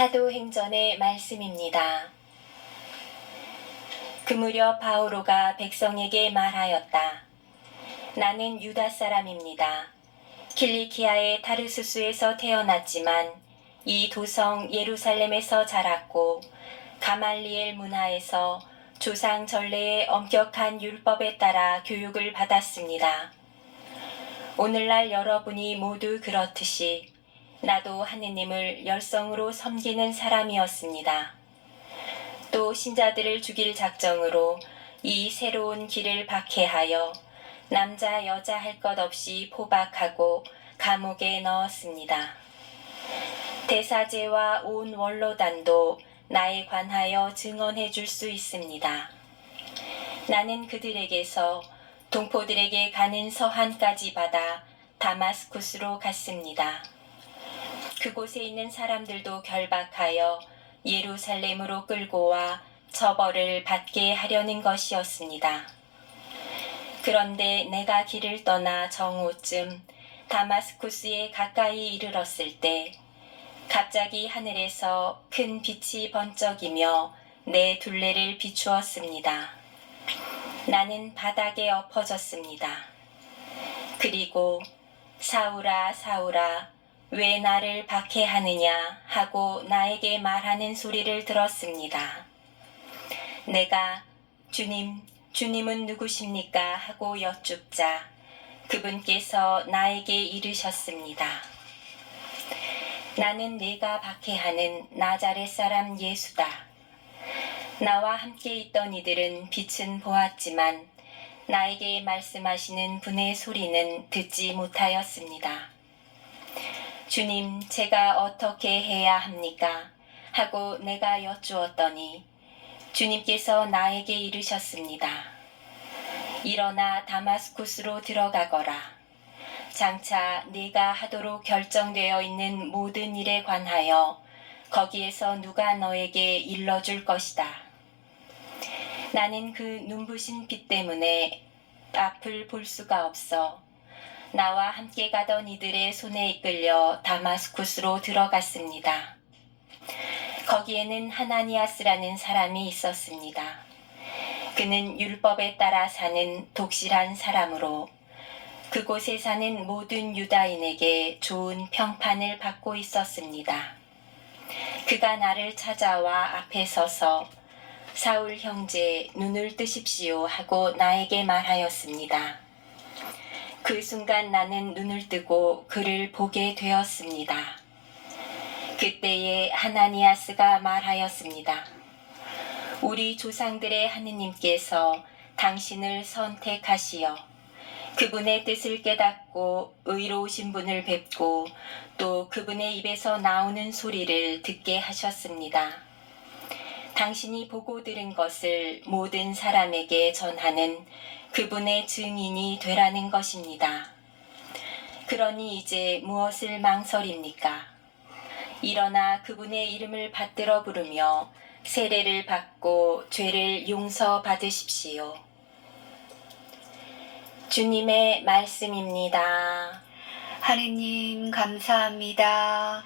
사도행전의 말씀입니다. 그 무렵 바오로가 백성에게 말하였다. 나는 유다 사람입니다. 킬리키아의 타르수스에서 태어났지만 이 도성 예루살렘에서 자랐고 가말리엘 문화에서 조상 전례의 엄격한 율법에 따라 교육을 받았습니다. 오늘날 여러분이 모두 그렇듯이 나도 하느님을 열성으로 섬기는 사람이었습니다. 또 신자들을 죽일 작정으로 이 새로운 길을 박해하여 남자 여자 할 것 없이 포박하고 감옥에 넣었습니다. 대사제와 온 원로단도 나에 관하여 증언해 줄 수 있습니다. 나는 그들에게서 동포들에게 가는 서한까지 받아 다마스쿠스로 갔습니다. 그곳에 있는 사람들도 결박하여 예루살렘으로 끌고 와 처벌을 받게 하려는 것이었습니다. 그런데 내가 길을 떠나 정오쯤 다마스쿠스에 가까이 이르렀을 때 갑자기 하늘에서 큰 빛이 번쩍이며 내 둘레를 비추었습니다. 나는 바닥에 엎어졌습니다. 그리고 사울아 사울아 왜 나를 박해하느냐 하고 나에게 말하는 소리를 들었습니다. 내가 주님, 주님은 누구십니까? 하고 여쭙자 그분께서 나에게 이르셨습니다. 나는 내가 박해하는 나자렛 사람 예수다. 나와 함께 있던 이들은 빛은 보았지만 나에게 말씀하시는 분의 소리는 듣지 못하였습니다. 주님, 제가 어떻게 해야 합니까? 하고 내가 여쭈었더니 주님께서 나에게 이르셨습니다. 일어나 다마스쿠스로 들어가거라. 장차 네가 하도록 결정되어 있는 모든 일에 관하여 거기에서 누가 너에게 일러줄 것이다. 나는 그 눈부신 빛 때문에 앞을 볼 수가 없어 나와 함께 가던 이들의 손에 이끌려 다마스쿠스로 들어갔습니다. 거기에는 하나니아스라는 사람이 있었습니다. 그는 율법에 따라 사는 독실한 사람으로 그곳에 사는 모든 유다인에게 좋은 평판을 받고 있었습니다. 그가 나를 찾아와 앞에 서서 사울 형제 눈을 뜨십시오 하고 나에게 말하였습니다. 그 순간 나는 눈을 뜨고 그를 보게 되었습니다. 그때에 하나니아스가 말하였습니다. 우리 조상들의 하느님께서 당신을 선택하시어 그분의 뜻을 깨닫고 의로우신 분을 뵙고 또 그분의 입에서 나오는 소리를 듣게 하셨습니다. 당신이 보고 들은 것을 모든 사람에게 전하는 그분의 증인이 되라는 것입니다. 그러니 이제 무엇을 망설입니까? 일어나 그분의 이름을 받들어 부르며 세례를 받고 죄를 용서받으십시오. 주님의 말씀입니다. 하느님 감사합니다.